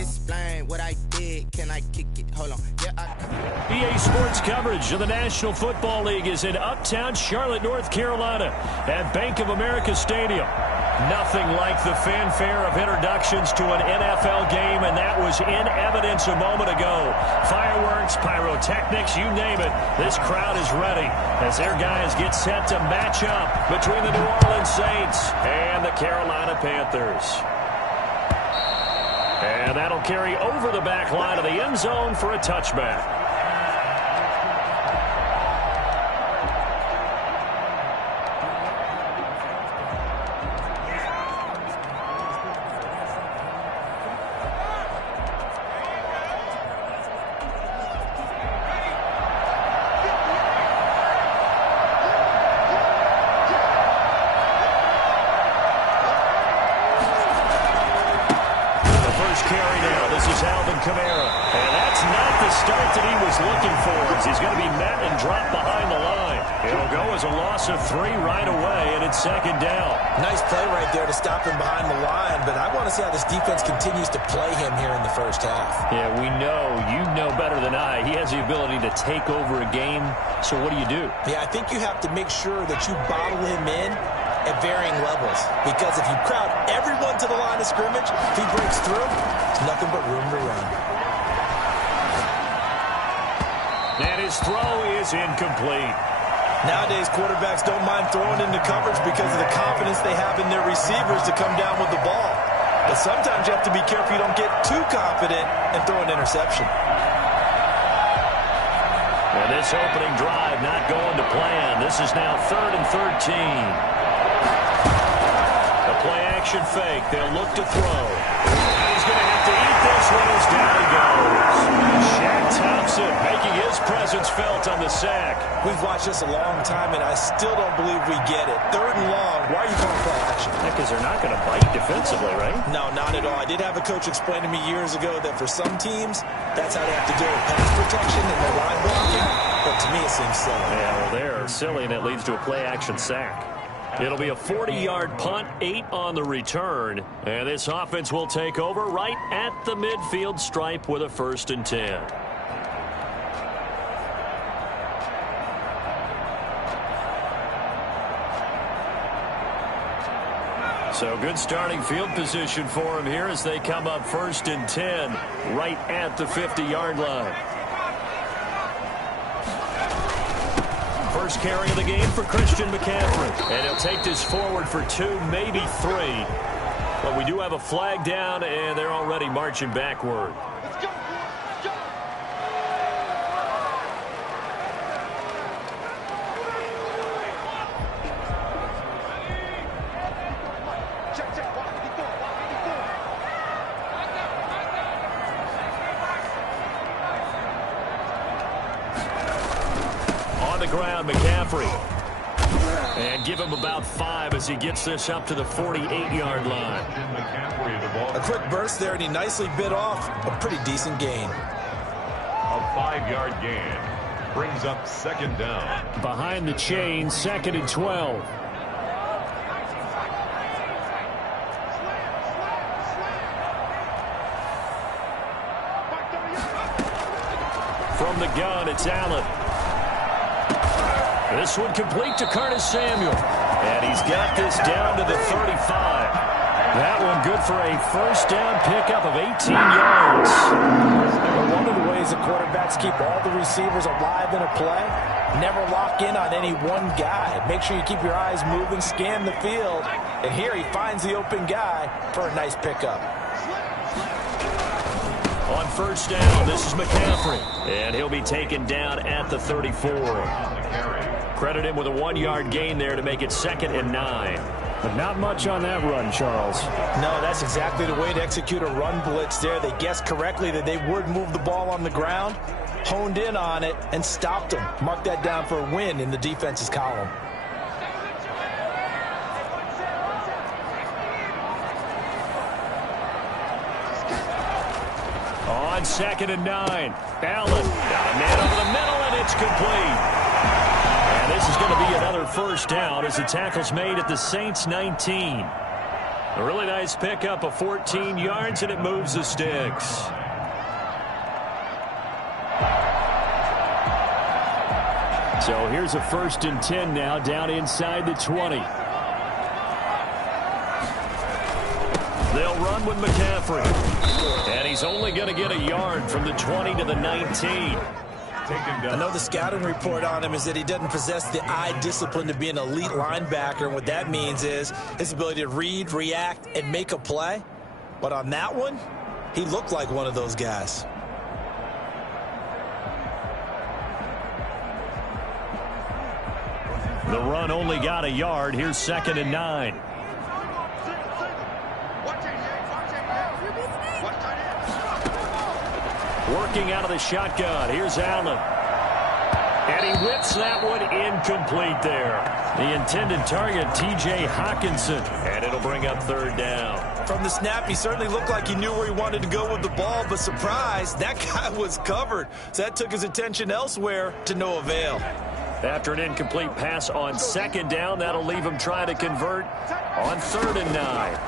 explain what I did. Can I kick it? Hold on. EA Sports coverage of the National Football League is in Uptown Charlotte, North Carolina at Bank of America Stadium. Nothing like the fanfare of introductions to an NFL game, and that was in evidence a moment ago. Fireworks, pyrotechnics, you name it. This crowd is ready as their guys get set to match up between the New Orleans Saints and the Carolina Panthers. And that'll carry over the back line of the end zone for a touchback. Second down. Nice play right there to stop him behind the line, but I want to see how this defense continues to play him here in the first half. Yeah, we know. You know better than I. He has the ability to take over a game, so what do? Yeah, I think you have to make sure that you bottle him in at varying levels, because if you crowd everyone to the line of scrimmage, if he breaks through, there's nothing but room to run. And his throw is incomplete. Nowadays, quarterbacks don't mind throwing into coverage because of the confidence they have in their receivers to come down with the ball. But sometimes you have to be careful you don't get too confident and throw an interception. And this opening drive not going to plan. This is now 3rd and 13. The play-action fake. They'll look to throw. He's going to have to eat this one as down he goes. Shaq Thompson making his presence felt on the sack. We've watched this a long time, and I still don't believe we get it. 3rd and long. Why are you calling play action? Because they're not going to bite defensively, right? No, not at all. I did have a coach explain to me years ago that for some teams, that's how they have to deal with pass protection and their line blocking. But to me, it seems silly. Yeah, well, they're silly, and it leads to a play-action sack. It'll be a 40-yard punt, 8 on the return. And this offense will take over right at the midfield stripe with a 1st and 10. So good starting field position for him here as they come up 1st and 10 right at the 50-yard line. First carry of the game for Christian McCaffrey. And he'll take this forward for 2, maybe 3. But we do have a flag down, and they're already marching backward. McCaffrey. And give him about 5 as he gets this up to the 48-yard line. A quick burst there, and he nicely bit off a pretty decent gain. A 5-yard gain brings up 2nd down. Behind the chain, 2nd and 12. From the gun, it's Allen. This one complete to Curtis Samuel. And he's got this down to the 35. That one good for a 1st down pickup of 18 yards. One of the ways the quarterbacks keep all the receivers alive in a play, never lock in on any one guy. Make sure you keep your eyes moving, scan the field. And here he finds the open guy for a nice pickup. On 1st down, this is McCaffrey. And he'll be taken down at the 34. Credit him with a 1-yard gain there to make it 2nd and 9. But not much on that run, Charles. No, that's exactly the way to execute a run blitz there. They guessed correctly that they would move the ball on the ground, honed in on it, and stopped them. Mark that down for a win in the defense's column. On 2nd and 9, Allen got a man over the middle, and it's complete. And this is going to be another 1st down as the tackle's made at the Saints' 19. A really nice pickup of 14 yards, and it moves the sticks. So here's a 1st and 10 now, down inside the 20. They'll run with McCaffrey. And he's only going to get a yard from the 20 to the 19. I know the scouting report on him is that he doesn't possess the eye discipline to be an elite linebacker, and what that means is his ability to read, react, and make a play. But on that one, he looked like one of those guys. The run only got a yard. Here's 2nd and 9. Working out of the shotgun. Here's Allen. And he whips that one incomplete there. The intended target, T.J. Hawkinson. And it'll bring up 3rd down. From the snap, he certainly looked like he knew where he wanted to go with the ball, but surprise, that guy was covered. So that took his attention elsewhere to no avail. After an incomplete pass on 2nd down, that'll leave him trying to convert on 3rd and 9.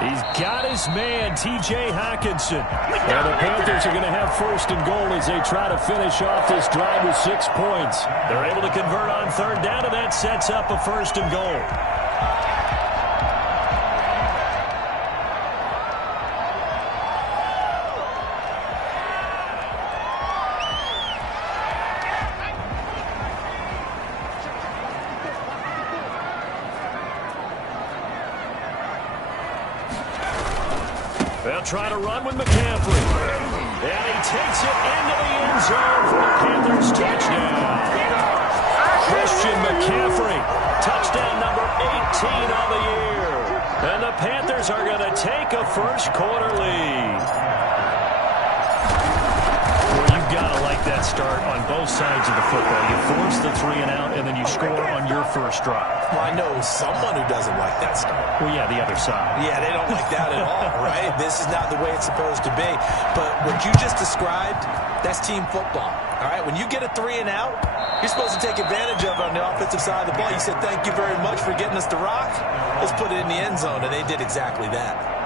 He's got his man, T.J. Hawkinson. And the Panthers are going to have 1st and goal as they try to finish off this drive with 6 points. They're able to convert on 3rd down, and that sets up a 1st and goal. They'll try to run with McCaffrey. And he takes it into the end zone for the Panthers touchdown. Christian McCaffrey, touchdown number 18 on the year. And the Panthers are going to take a 1st quarter lead. Well, you've got to like that start on both sides of the football. You force the 3 and out, and then you score on your 1st drive. Well, I know someone who doesn't like that start. Well, yeah, the other side. Yeah, they don't like that at all, right? This is not the way it's supposed to be. But what you just described, that's team football, all right? When you get a 3 and out, you're supposed to take advantage of it on the offensive side of the ball. You said, thank you very much for getting us the rock. Let's put it in the end zone, and they did exactly that.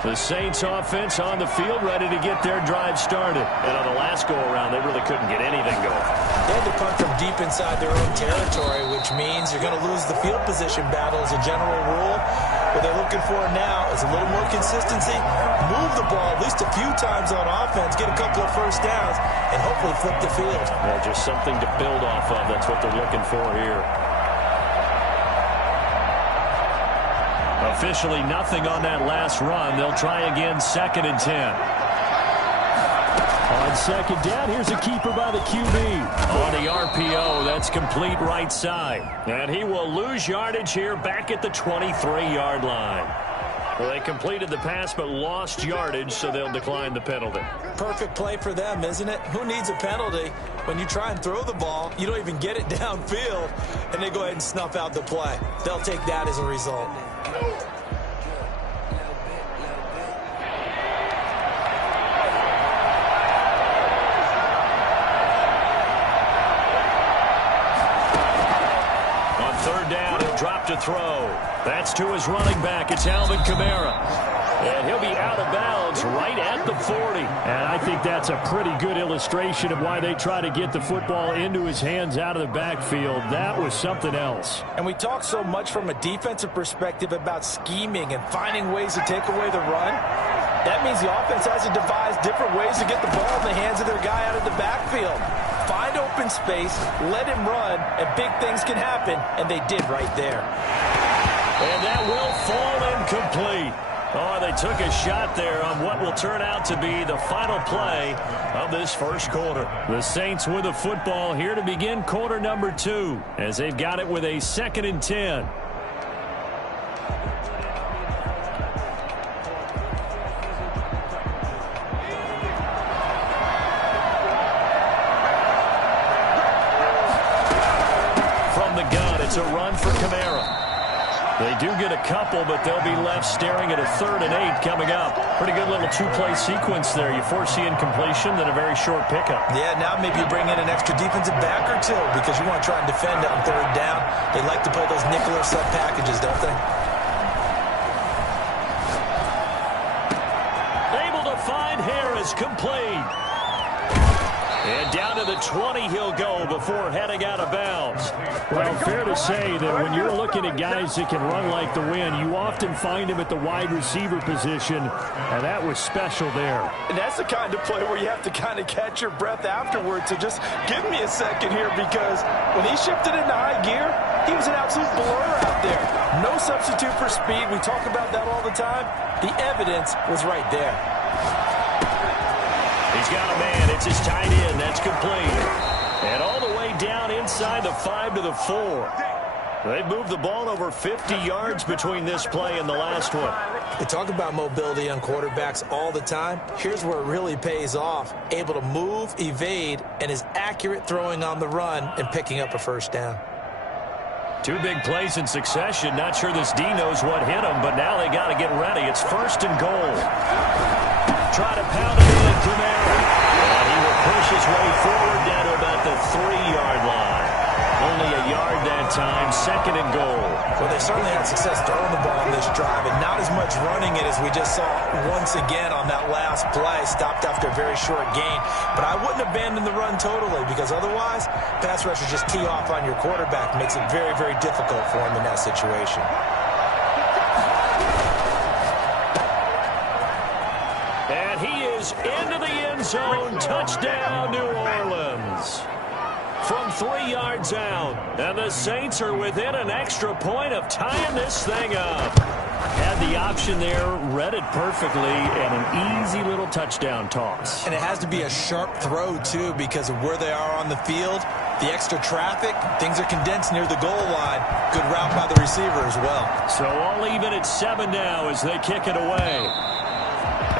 The Saints offense on the field, ready to get their drive started. And on the last go-around, they really couldn't get anything going. They had to punt from deep inside their own territory, which means you're going to lose the field position battle as a general rule. What they're looking for now is a little more consistency, move the ball at least a few times on offense, get a couple of 1st downs, and hopefully flip the field. Yeah, just something to build off of. That's what they're looking for here. Officially nothing on that last run. They'll try again, 2nd and 10. On 2nd down, here's a keeper by the QB. On the RPO, that's complete right side. And he will lose yardage here back at the 23-yard line. Well, they completed the pass but lost yardage, so they'll decline the penalty. Perfect play for them, isn't it? Who needs a penalty when you try and throw the ball, you don't even get it downfield, and they go ahead and snuff out the play. They'll take that as a result. On 3rd down, he'll drop to throw. That's to his running back. It's Alvin Kamara. And he'll be out of bounds right at the 40. And I think that's a pretty good illustration of why they try to get the football into his hands out of the backfield. That was something else. And we talk so much from a defensive perspective about scheming and finding ways to take away the run. That means the offense has to devise different ways to get the ball in the hands of their guy out of the backfield. Find open space, let him run, and big things can happen, and they did right there. And that will fall incomplete. Oh, they took a shot there on what will turn out to be the final play of this 1st quarter. The Saints with the football here to begin quarter number 2 as they've got it with a 2nd and 10. It's a run for Kamara. They do get a couple, but they'll be left staring at a 3rd and 8 coming up. Pretty good little two-play sequence there. You foresee incompletion, then a very short pickup. Yeah, now maybe you bring in an extra defensive back or two because you want to try and defend on 3rd down. They like to play those nickel or sub packages, don't they? Able to find Harris, complete. And down to the 20 he'll go before heading out of bounds. Well, fair to say that when you're looking at guys that can run like the wind, you often find them at the wide receiver position, and that was special there. And that's the kind of play where you have to kind of catch your breath afterward. So just give me a second here, because when he shifted into high gear, he was an absolute blur out there. No substitute for speed. We talk about that all the time. The evidence was right there. He's got a man. It's his tight end. That's complete. And all the way down inside the 5 to the 4. They've moved the ball over 50 yards between this play and the last one. We talk about mobility on quarterbacks all the time. Here's where it really pays off. Able to move, evade, and is accurate throwing on the run and picking up a 1st down. 2 big plays in succession. Not sure this D knows what hit him, but now they got to get ready. It's 1st and goal. Try to pound it in, Kamara. And he will push his way forward down to about the 3-yard line. Only a yard that time, 2nd and goal. Well, they certainly had success throwing the ball on this drive, and not as much running it as we just saw once again on that last play. Stopped after a very short gain. But I wouldn't abandon the run totally, because otherwise, pass rushers just tee off on your quarterback. Makes it very, very difficult for him in that situation. And he is into the end zone. Touchdown, New Orleans. From 3 yards out. And the Saints are within an extra point of tying this thing up. Had the option there, read it perfectly, and an easy little touchdown toss. And it has to be a sharp throw, too, because of where they are on the field. The extra traffic, things are condensed near the goal line. Good route by the receiver as well. So all even at 7 now as they kick it away.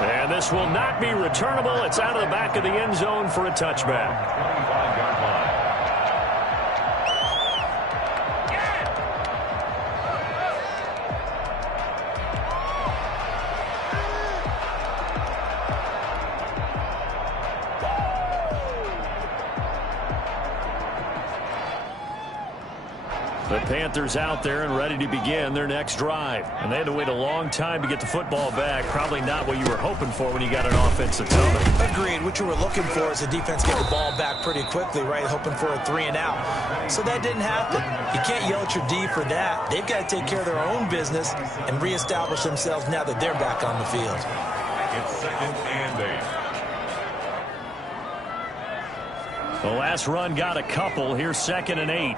And this will not be returnable. It's out of the back of the end zone for a touchback. 25-yard line. The Panthers out there and ready to begin their next drive. And they had to wait a long time to get the football back. Probably not what you were hoping for when you got an offensive tunnel. Agreed. What you were looking for is the defense get the ball back pretty quickly, right? Hoping for a 3 and out. So that didn't happen. You can't yell at your D for that. They've got to take care of their own business and reestablish themselves now that they're back on the field. It's 2nd and 8. The last run got a couple. Here's 2nd and 8.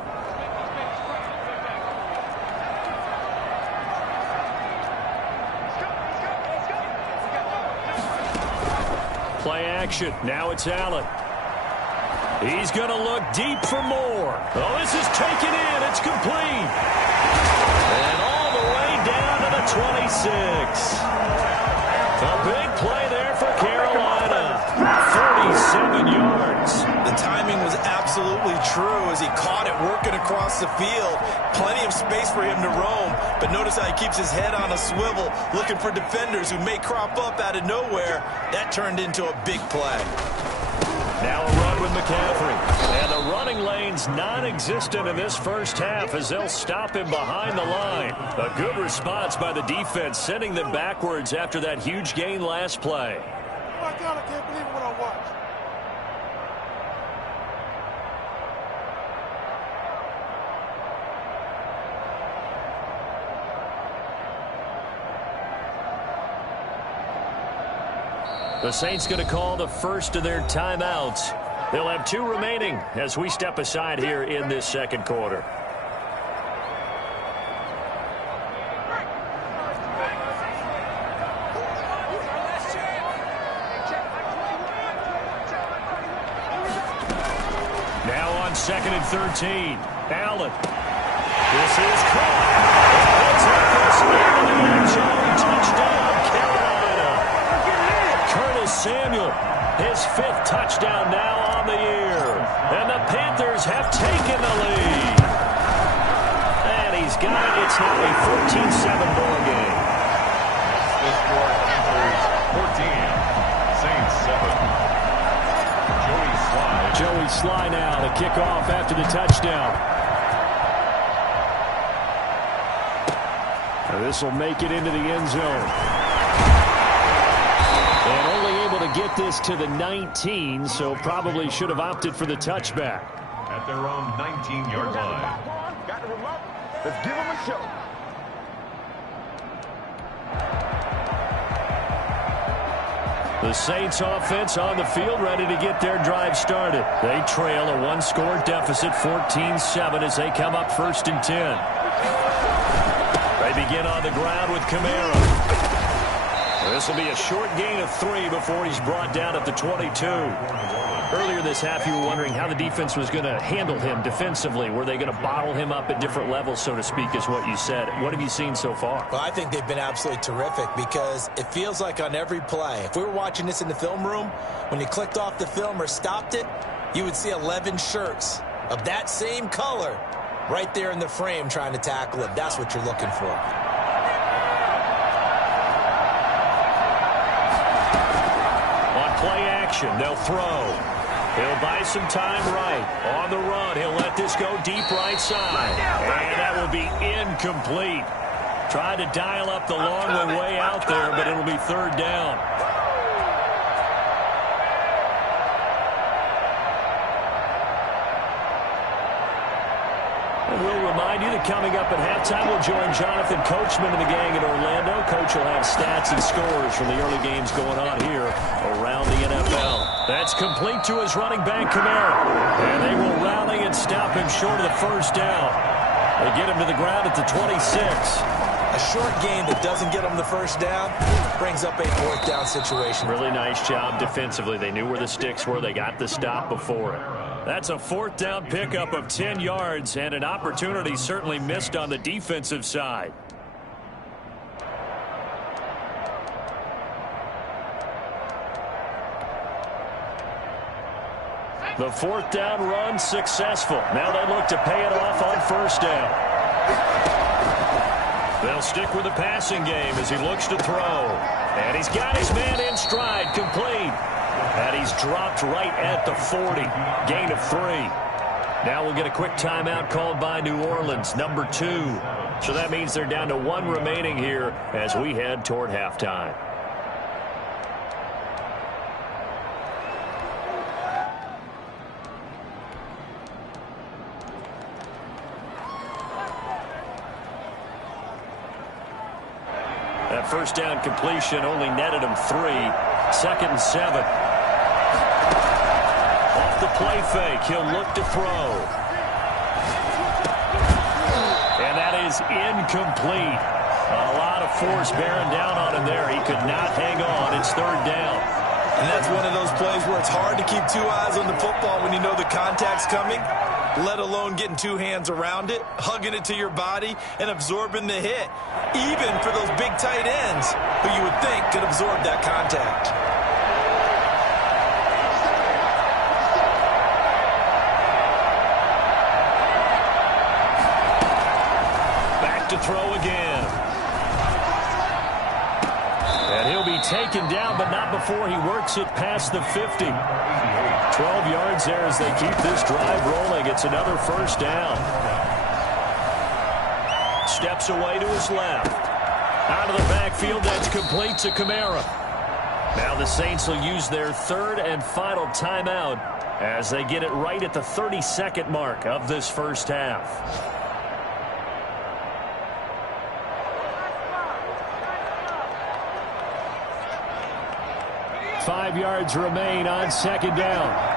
Play action. Now it's Allen. He's going to look deep for more. Oh, this is taken in. It's complete. And all the way down to the 26. A big play there for Carolina. 37 yards. The timing was absolutely true as he caught it working across the field. Plenty of space for him to roam. But notice how he keeps his head on a swivel, looking for defenders who may crop up out of nowhere. That turned into a big play. Now a run with McCaffrey. And the running lane's non-existent in this first half as they'll stop him behind the line. A good response by the defense, sending them backwards after that huge gain last play. Oh my God, I can't believe what I watched. The Saints going to call the first of their timeouts. They'll have 2 remaining as we step aside here in this second quarter. Now on 2nd and 13. Allen. This is caught. It's a touchdown, Carolina. Curtis Samuel, his 5th touchdown now on the year. And the Panthers have taken the lead. he's got it. It's now a 14-7 ball game. The score enters 14. Saints 7. Joey Sly now to kick off after the touchdown. This will make it into the end zone. And only able to get this to the 19, so probably should have opted for the touchback. At their own 19-yard line. Let's give them a show. The Saints offense on the field ready to get their drive started. They trail a one-score deficit, 14-7, as they come up 1st and 10. They begin on the ground with Kamara. This will be a short gain of 3 before he's brought down at the 22. Earlier this half, you were wondering how the defense was going to handle him defensively. Were they going to bottle him up at different levels, so to speak, is what you said. What have you seen so far? Well, I think they've been absolutely terrific because it feels like on every play, if we were watching this in the film room, when you clicked off the film or stopped it, you would see 11 shirts of that same color right there in the frame trying to tackle it. That's what you're looking for. On play action, they'll throw. He'll buy some time right. On the run, he'll let this go deep right side. And that will be incomplete. Tried to dial up the long way out there, but it'll be 3rd down. And we'll remind you that coming up at halftime, we'll join Jonathan Coachman and the gang in Orlando. Coach will have stats and scores from the early games going on here around the NFL. That's complete to his running back, Kamara. And they will rally and stop him short of the 1st down. They get him to the ground at the 26. A short gain that doesn't get them the 1st down brings up a 4th down situation. Really nice job defensively. They knew where the sticks were. They got the stop before it. That's a 4th down pickup of 10 yards and an opportunity certainly missed on the defensive side. The 4th down run successful. Now they look to pay it off on 1st down. They'll stick with the passing game as he looks to throw. And he's got his man in stride, complete. And he's dropped right at the 40. Gain of 3. Now we'll get a quick timeout called by New Orleans, number 2. So that means they're down to 1 remaining here as we head toward halftime. That 1st down completion only netted him 3. 2nd and 7. Off the play fake, he'll look to throw. And that is incomplete. A lot of force bearing down on him there. He could not hang on. It's 3rd down. And that's one of those plays where it's hard to keep 2 eyes on the football when you know the contact's coming, let alone getting 2 hands around it, hugging it to your body, and absorbing the hit, even for those big tight ends who you would think could absorb that contact. Back to throw again. And he'll be taken down, but not before he works it past the 50. 12 yards there as they keep this drive rolling. It's another 1st down. Steps away to his left. Out of the backfield, that's complete to Kamara. Now the Saints will use their 3rd and final timeout as they get it right at the 32nd mark of this 1st half. 5 yards remain on 2nd down.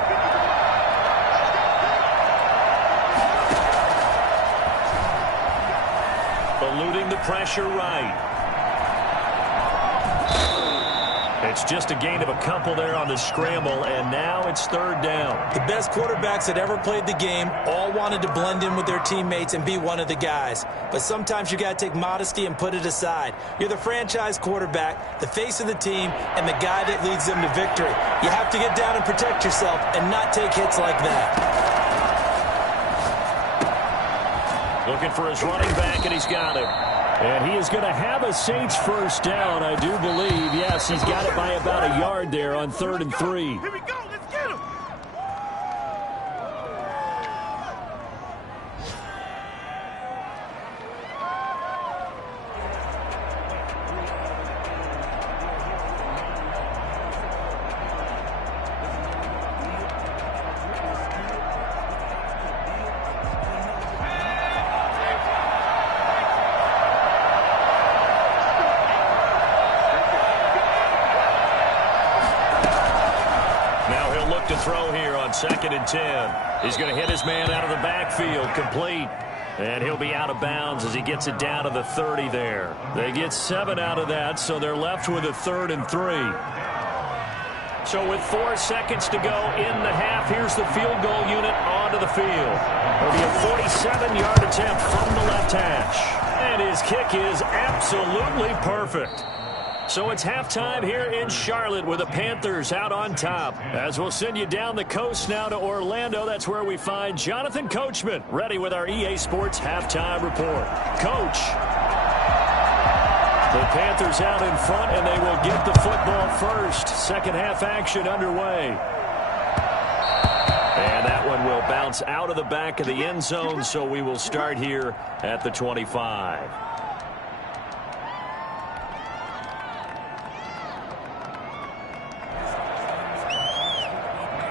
Eluding the pressure right. It's just a gain of a couple there on the scramble, and now it's 3rd down. The best quarterbacks that ever played the game all wanted to blend in with their teammates and be one of the guys. But sometimes you got to take modesty and put it aside. You're the franchise quarterback, the face of the team, and the guy that leads them to victory. You have to get down and protect yourself and not take hits like that. looking for his running back, and he's got him. And he is going to have a Saints first down, I do believe. Yes, he's got it by about a yard there on 3rd and 3. Here we go. Let's get him. To throw here on 2nd and 10. He's going to hit his man out of the backfield, complete. And he'll be out of bounds as he gets it down to the 30 there. They get 7 out of that, so they're left with a 3rd and 3. So with 4 seconds to go in the half, here's the field goal unit onto the field. It'll be a 47-yard attempt from the left hash. And his kick is absolutely perfect. So it's halftime here in Charlotte with the Panthers out on top. As we'll send you down the coast now to Orlando, that's where we find Jonathan Coachman ready with our EA Sports halftime report. Coach. The Panthers out in front, and they will get the football first. Second half action underway. And that one will bounce out of the back of the end zone, so we will start here at the 25.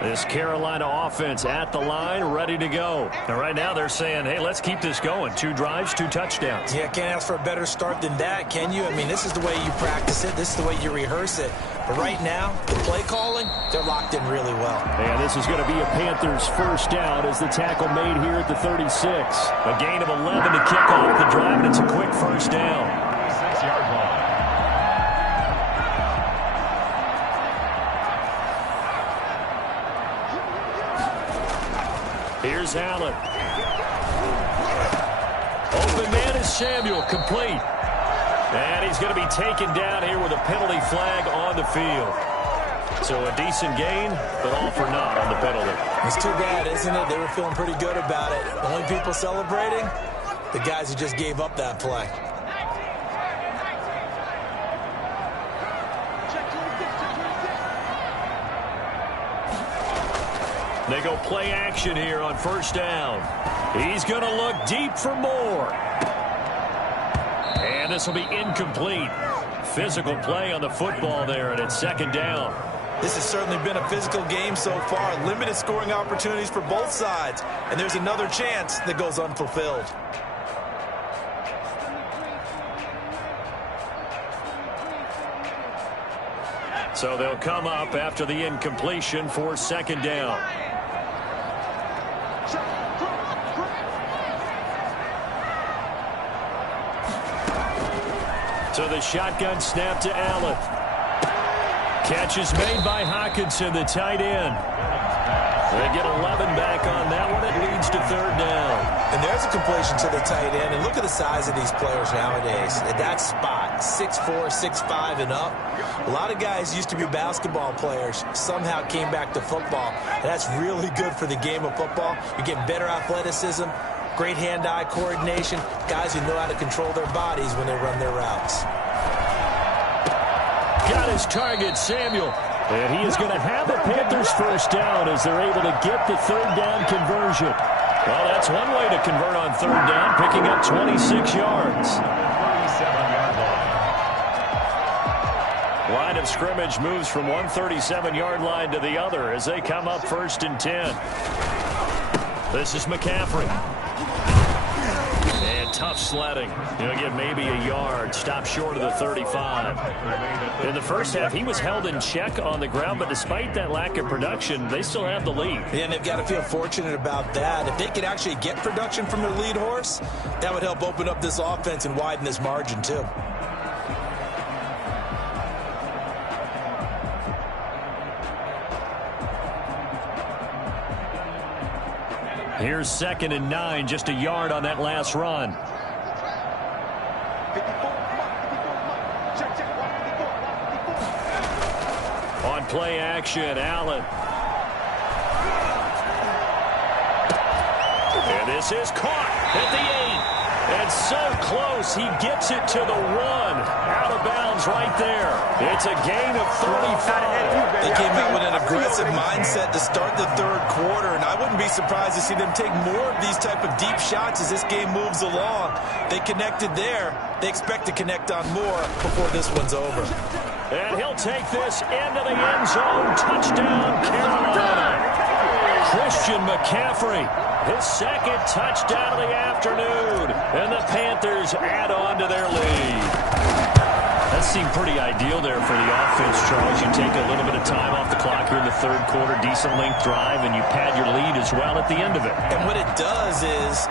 This Carolina offense at the line, ready to go. And right now they're saying, hey, let's keep this going. 2 drives, 2 touchdowns. Yeah, can't ask for a better start than that, can you? I mean, this is the way you practice it. This is the way you rehearse it. But right now, the play calling, they're locked in really well. And this is going to be a Panthers first down as the tackle made here at the 36. A gain of 11 to kick off the drive, and it's a quick first down. 6-yard line. Here's Allen. Open man is Samuel, complete. And he's going to be taken down here with a penalty flag on the field. So a decent gain, but all for naught on the penalty. It's too bad, isn't it? They were feeling pretty good about it. The only people celebrating, the guys who just gave up that play. They go play action here on first down. He's going to look deep for more. And this will be incomplete. Physical play on the football there, and it's 2nd down. This has certainly been a physical game so far. Limited scoring opportunities for both sides. And there's another chance that goes unfulfilled. So they'll come up after the incompletion for 2nd down. So the shotgun snap to Allen. Catch is made by Hockenson, the tight end. They get 11 back on that one. It leads to 3rd down. And there's a completion to the tight end. And look at the size of these players nowadays. At that spot, 6'4", 6'5", and up. A lot of guys used to be basketball players, somehow came back to football. And that's really good for the game of football. You're getting better athleticism, great hand-eye coordination, guys who know how to control their bodies when they run their routes. Got his target, Samuel. And he is going to have the Panthers first down as they're able to get the 3rd down conversion. Well, that's one way to convert on 3rd down, picking up 26 yards. 37-yard line. Line of scrimmage moves from one 37-yard line to the other as they come up 1st and 10. This is McCaffrey. And tough sledding. He'll get maybe a yard. Stop short of the 35. In the first half, he was held in check on the ground, but despite that lack of production, they still have the lead. Yeah, and they've got to feel fortunate about that. If they could actually get production from their lead horse, that would help open up this offense and widen this margin, too. Here's 2nd and 9, just a yard on that last run. On play action, Allen. And this is caught at the 8. And so close, he gets it to the 1. Out of bounds right there. It's a gain of 35. They came out with an aggressive mindset to start the third quarter, and I wouldn't be surprised to see them take more of these type of deep shots as this game moves along. They connected there. They expect to connect on more before this one's over. And he'll take this into the end zone. Touchdown, Carolina. Christian McCaffrey, his second touchdown of the afternoon. And the Panthers add on to their lead. That seemed pretty ideal there for the offense, Charles. You take a little bit of time off the clock here in the third quarter, decent length drive, and you pad your lead as well at the end of it. And what it does is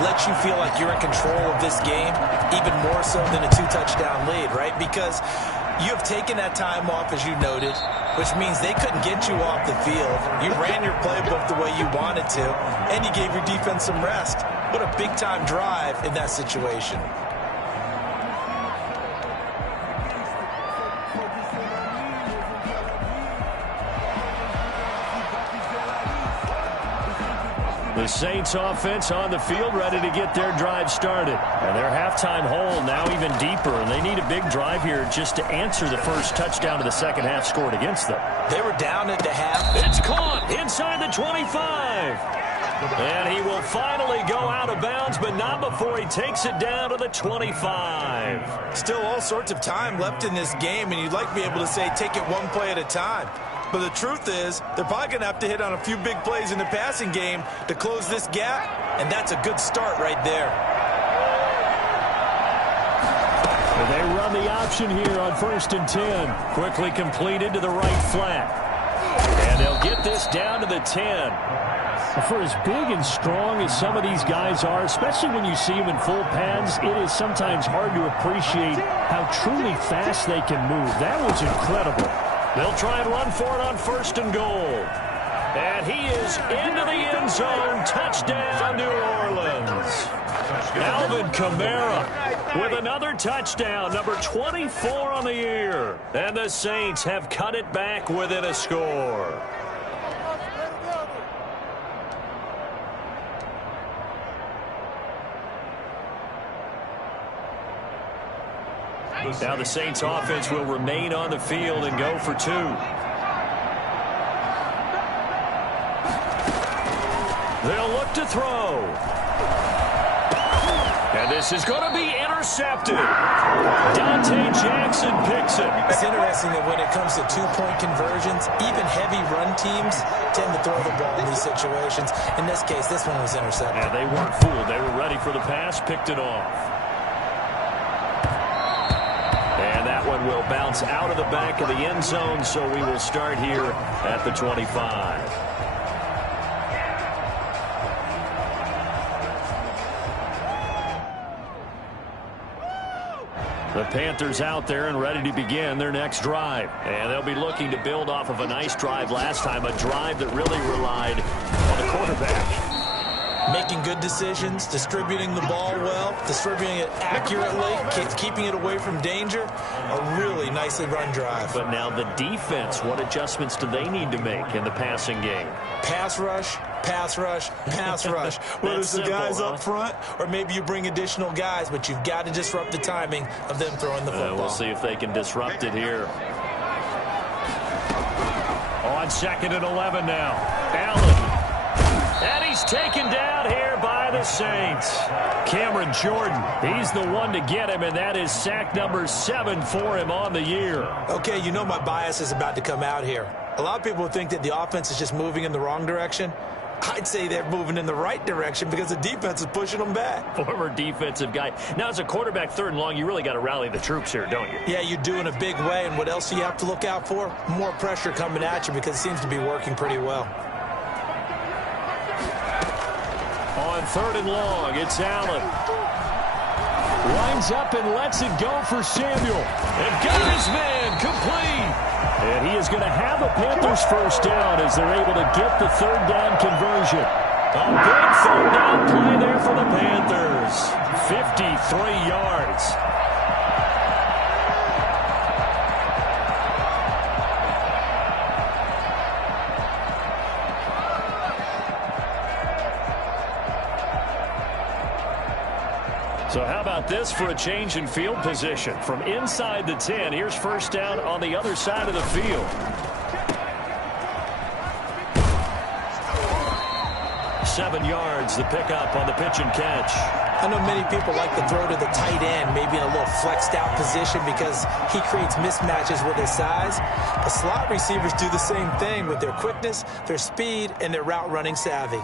let you feel like you're in control of this game, even more so than a 2-touchdown lead, right? Because you have taken that time off, as you noted, which means they couldn't get you off the field. You ran your playbook the way you wanted to, and you gave your defense some rest. What a big-time drive in that situation. The Saints offense on the field, ready to get their drive started. And their halftime hole now even deeper, and they need a big drive here just to answer the first touchdown of the second half scored against them. They were down at the half. It's caught inside the 25. And he will finally go out of bounds, but not before he takes it down to the 25. Still all sorts of time left in this game, and you'd like to be able to say take it one play at a time. But the truth is, they're probably going to have to hit on a few big plays in the passing game to close this gap, and that's a good start right there. They run the option here on 1st and 10. Quickly completed to the right flat. And they'll get this down to the 10. For as big and strong as some of these guys are, especially when you see them in full pads, it is sometimes hard to appreciate how truly fast they can move. That was incredible. They'll try and run for it on 1st and goal. And he is into the end zone. Touchdown, New Orleans. Alvin Kamara with another touchdown, number 24 on the year. And the Saints have cut it back within a score. Now the Saints offense will remain on the field and go for 2. They'll look to throw. And this is going to be intercepted. Dante Jackson picks it. It's interesting that when it comes to two-point conversions, even heavy run teams tend to throw the ball in these situations. In this case, this one was intercepted. And they weren't fooled. They were ready for the pass, picked it off. And that one will bounce out of the back of the end zone, so we will start here at the 25. The Panthers out there and ready to begin their next drive. And they'll be looking to build off of a nice drive last time, a drive that really relied on the quarterback. Making good decisions, distributing the ball well, distributing it accurately, keeping it away from danger. A really nicely run drive. But now the defense, what adjustments do they need to make in the passing game? Pass rush, pass rush, pass rush. Whether it's the guys up front or maybe you bring additional guys, but you've got to disrupt the timing of them throwing the football. We'll see if they can disrupt it here. On 2nd and 11 now. Allen. And he's taken down here by the Saints. Cameron Jordan, he's the one to get him, and that is sack number 7 for him on the year. Okay, you know my bias is about to come out here. A lot of people think that the offense is just moving in the wrong direction. I'd say they're moving in the right direction because the defense is pushing them back. Former defensive guy. Now, as a quarterback, 3rd and long, you really got to rally the troops here, don't you? Yeah, you do in a big way, and what else do you have to look out for? More pressure coming at you because it seems to be working pretty well. On 3rd and long, it's Allen. Lines up and lets it go for Samuel. And got his man complete. And he is going to have a Panthers first down as they're able to get the 3rd down conversion. A big 3rd down play there for the Panthers. 53 yards. So how about this for a change in field position? From inside the 10, here's first down on the other side of the field. 7 yards, the pickup on the pitch and catch. I know many people like to throw to the tight end, maybe in a little flexed out position because he creates mismatches with his size. But slot receivers do the same thing with their quickness, their speed, and their route running savvy.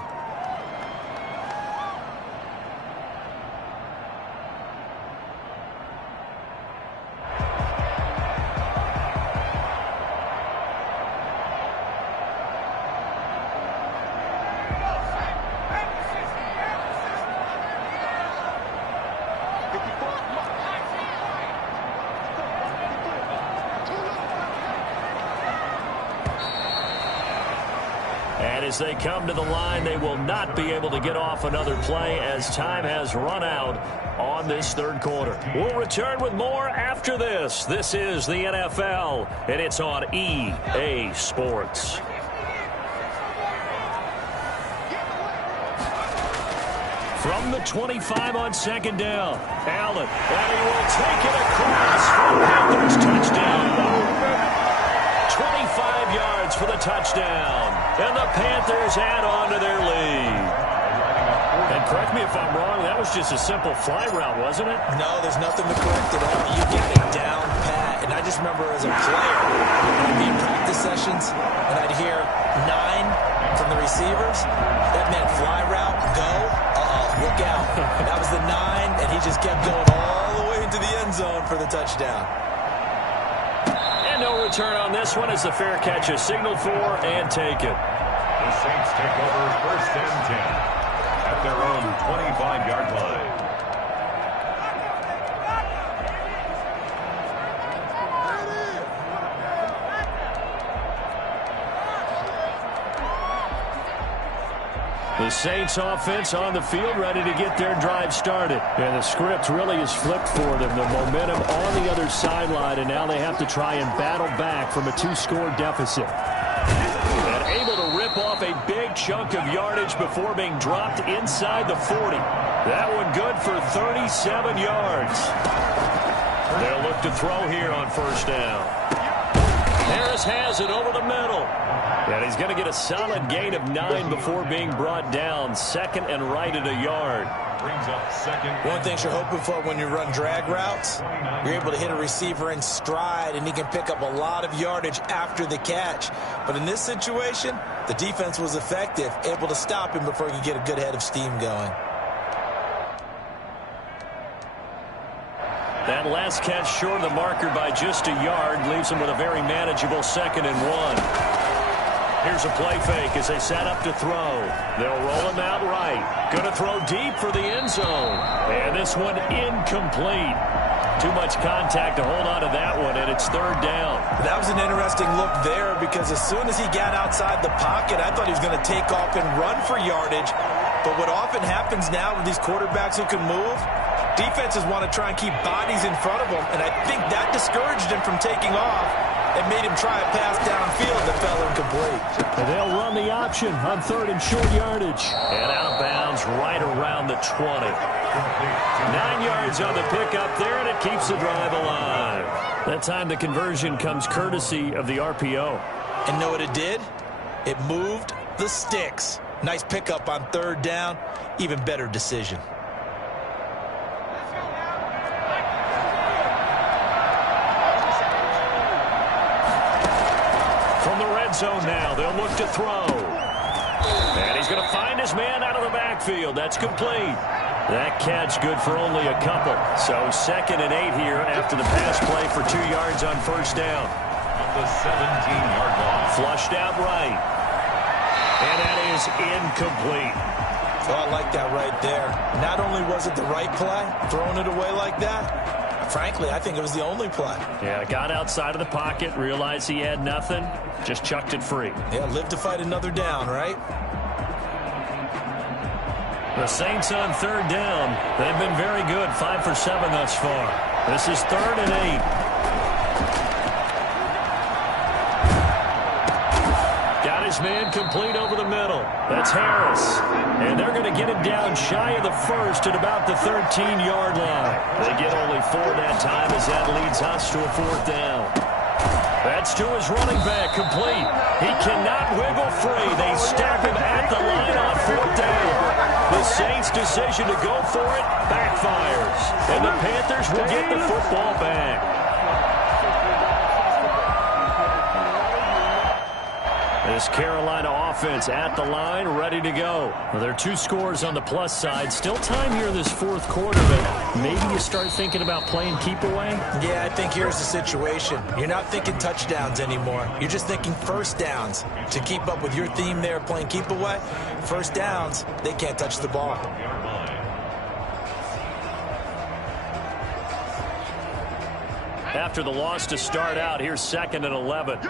And as they come to the line, they will not be able to get off another play as time has run out on this third quarter. We'll return with more after this. This is the NFL, and it's on EA Sports. From the 25 on second down, Allen, and he will take it across for the Panthers touchdown. 25 yards for the touchdown, and the Panthers add on to their lead. And correct me if I'm wrong, that was just a simple fly route, wasn't it? No, there's nothing to correct at all. You got it down pat. And I just remember as a player, I'd be in practice sessions, and I'd hear 9 from the receivers. That meant fly route, go, look out. That was the 9, and he just kept going all the way into the end zone for the touchdown. No return on this one as the fair catch is signaled for and taken. The Saints take over first and 10 at their own 25-yard line. The Saints offense on the field ready to get their drive started. And the script really is flipped for them. The momentum on the other sideline, and now they have to try and battle back from a 2-score deficit. And able to rip off a big chunk of yardage before being dropped inside the 40. That one good for 37 yards. They'll look to throw here on first down. Harris has it over the middle. And he's going to get a solid gain of 9 before being brought down. Second and right at a yard. Brings up second. One thing you're hoping for when you run drag routes, you're able to hit a receiver in stride, and he can pick up a lot of yardage after the catch. But in this situation, the defense was effective, able to stop him before he could get a good head of steam going. That last catch short of the marker by just a yard leaves him with a very manageable 2nd and 1. Here's a play fake as they set up to throw. They'll roll him out right. Going to throw deep for the end zone. And this one incomplete. Too much contact to hold on to that one, and it's third down. That was an interesting look there because as soon as he got outside the pocket, I thought he was going to take off and run for yardage. But what often happens now with these quarterbacks who can move, defenses want to try and keep bodies in front of them, and I think that discouraged him from taking off and made him try a pass downfield that fell incomplete. And they'll run the option on 3rd and short yardage. And out of bounds right around the 20. 9 yards on the pickup there, and it keeps the drive alive. That time the conversion comes courtesy of the RPO. And know what it did? It moved the sticks. Nice pickup on 3rd down. Even better decision. From the red zone now, they'll look to throw. And he's going to find his man out of the backfield. That's complete. That catch good for only a couple. So 2nd and 8 here after the pass play for 2 yards on first down. The 17-yard line. Flushed out right. And that is incomplete. Oh, I like that right there. Not only was it the right play, throwing it away like that, frankly, I think it was the only play. Yeah, got outside of the pocket, realized he had nothing, just chucked it free. Yeah, live to fight another down, right? The Saints on 3rd down. They've been very good, 5 for 7 thus far. This is 3rd and 8. Got his His man complete over the middle. That's Harris. And they're going to get him down shy of the first at about the 13-yard line. They get only 4 that time as that leads us to a 4th down. That's to his running back, complete. He cannot wiggle free. They stop him at the line on 4th down. The Saints' decision to go for it backfires. And the Panthers will get the football back. This Carolina offense at the line, ready to go. Well, there are 2 scores on the plus side. Still time here in this 4th quarter, but maybe you start thinking about playing keep away? Yeah, I think here's the situation. You're not thinking touchdowns anymore. You're just thinking first downs. To keep up with your theme there, playing keep away, first downs, they can't touch the ball. After the loss to start out, here's 2nd and 11.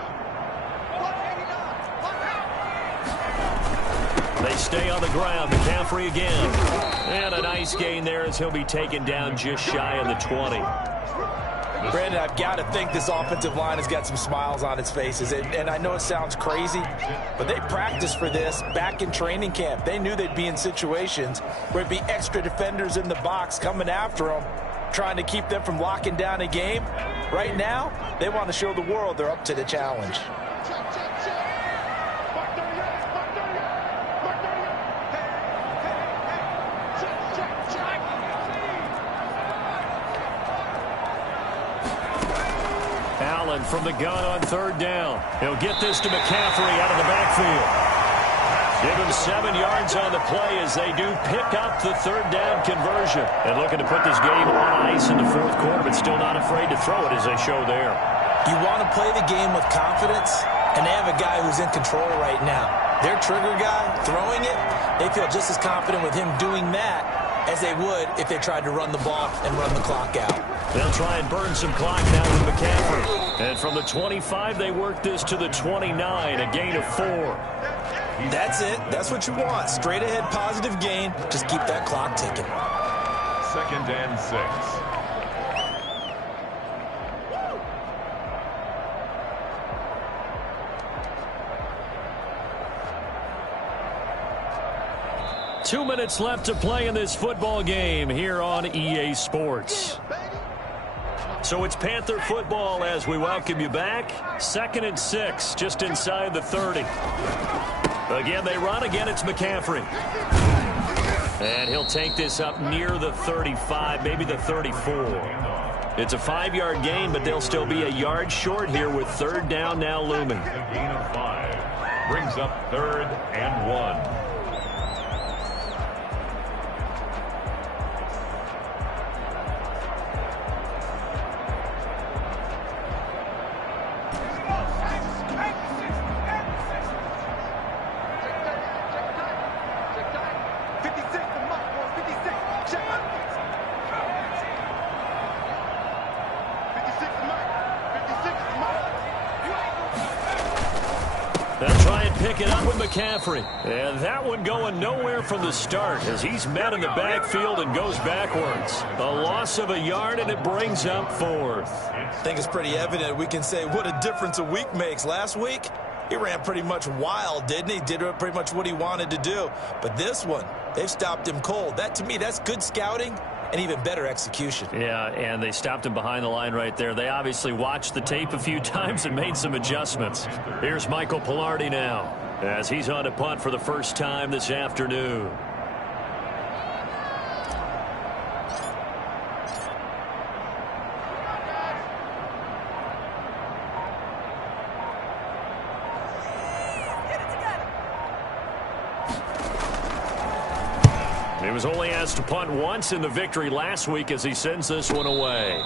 They stay on the ground. McCaffrey again. And a nice gain there as he'll be taken down just shy of the 20. Brandon, I've got to think this offensive line has got some smiles on its faces. And I know it sounds crazy, but they practiced for this back in training camp. They knew they'd be in situations where it'd be extra defenders in the box coming after them, trying to keep them from locking down a game. Right now, they want to show the world they're up to the challenge. From the gun on 3rd down. He'll get this to McCaffrey out of the backfield. Give him 7 yards on the play as they do pick up the 3rd down conversion. And looking to put this game on ice in the 4th quarter, but still not afraid to throw it as they show there. You want to play the game with confidence, and they have a guy who's in control right now. Their trigger guy, throwing it, they feel just as confident with him doing that as they would if they tried to run the ball and run the clock out. They'll try and burn some clock now with McCaffrey. And from the 25, they work this to the 29, a gain of 4. That's it. That's what you want. Straight ahead positive gain. Just keep that clock ticking. 2nd and 6. Two minutes left to play in this football game here on EA Sports. So it's Panther football as we welcome you back. 2nd and 6, just inside the 30. Again, they run. Again, it's McCaffrey. And he'll take this up near the 35, maybe the 34. It's a 5-yard gain, but they'll still be a yard short here with 3rd down now looming. A gain of 5 brings up 3rd and 1. Pick it up with McCaffrey. And that one going nowhere from the start as he's met in the backfield and goes backwards. A loss of a yard, and it brings up 4th. I think it's pretty evident. We can say what a difference a week makes. Last week, he ran pretty much wild, didn't he? Did pretty much what he wanted to do. But this one, they've stopped him cold. That, to me, that's good scouting and even better execution. Yeah, and they stopped him behind the line right there. They obviously watched the tape a few times and made some adjustments. Here's Michael Pilardi now as he's on a punt for the first time this afternoon. He was only asked to punt once in the victory last week as he sends this one away.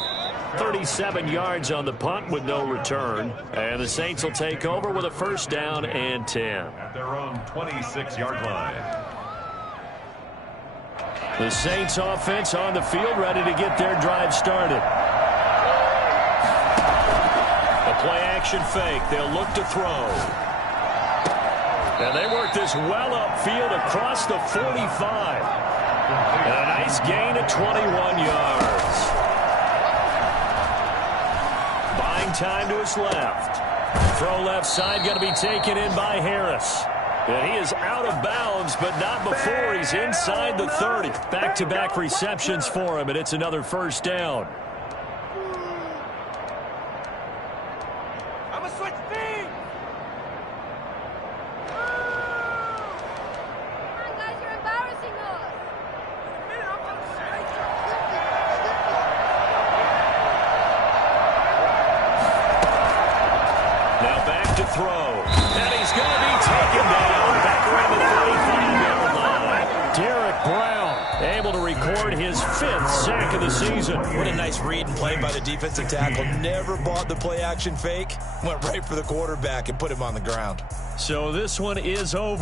37 yards on the punt with no return. And the Saints will take over with a 1st down and 10. At their own 26-yard line. The Saints offense on the field ready to get their drive started. A play-action fake. They'll look to throw. And they work this well upfield across the 45. And a nice gain of 21 yards. Buying time to his left. Throw left side going to be taken in by Harris. And he is out of bounds, but not before he's inside the 30. Back-to-back receptions for him, and it's another first down. I'm a switch team. Come on, guys, you're embarrassing us. Now back to throw. And he's going to be taken down back around the 35-yard line. Derek Brown able to record his 5th sack of the season. What a nice read and play by the defensive tackle. Never bought the play-action fake. Went right for the quarterback and put him on the ground. So this one is over.